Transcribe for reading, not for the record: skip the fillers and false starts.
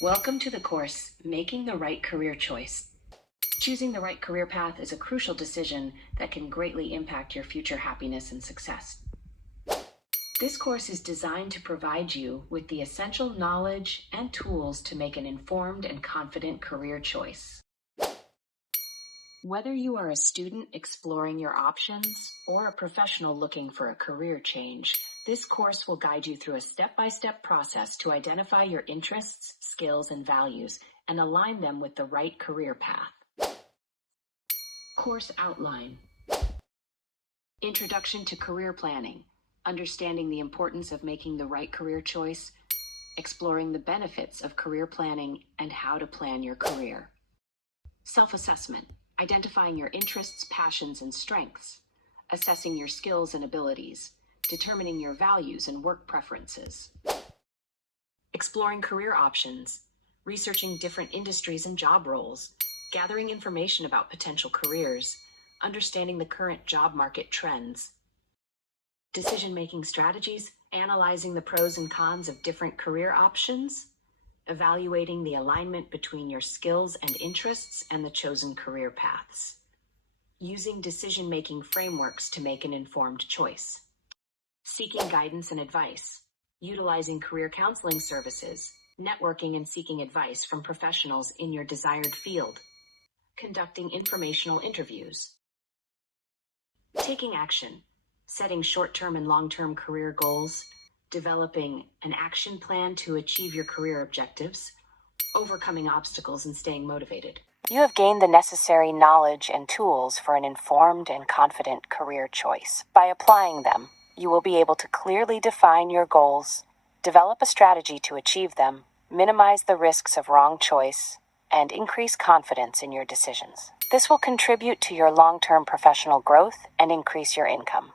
Welcome to the course, Making the Right Career Choice. Choosing the right career path is a crucial decision that can greatly impact your future happiness and success. This course is designed to provide you with the essential knowledge and tools to make an informed and confident career choice. Whether you are a student exploring your options or a professional looking for a career change, this course will guide you through a step-by-step process to identify your interests, skills, and values and align them with the right career path. Course outline. Introduction to career planning. Understanding the importance of making the right career choice. Exploring the benefits of career planning and how to plan your career. Self-assessment. Identifying your interests, passions, and strengths. Assessing your skills and abilities. Determining your values and work preferences. Exploring career options. Researching different industries and job roles. Gathering information about potential careers. Understanding the current job market trends. Decision-making strategies. Analyzing the pros and cons of different career options. Evaluating the alignment between your skills and interests and the chosen career paths. Using decision-making frameworks to make an informed choice. Seeking guidance and advice. Utilizing career counseling services. Networking and seeking advice from professionals in your desired field. Conducting informational interviews. Taking action. Setting short-term and long-term career goals. Developing an action plan to achieve your career objectives, overcoming obstacles, and staying motivated. You have gained the necessary knowledge and tools for an informed and confident career choice. By applying them, you will be able to clearly define your goals, develop a strategy to achieve them, minimize the risks of wrong choice, and increase confidence in your decisions. This will contribute to your long-term professional growth and increase your income.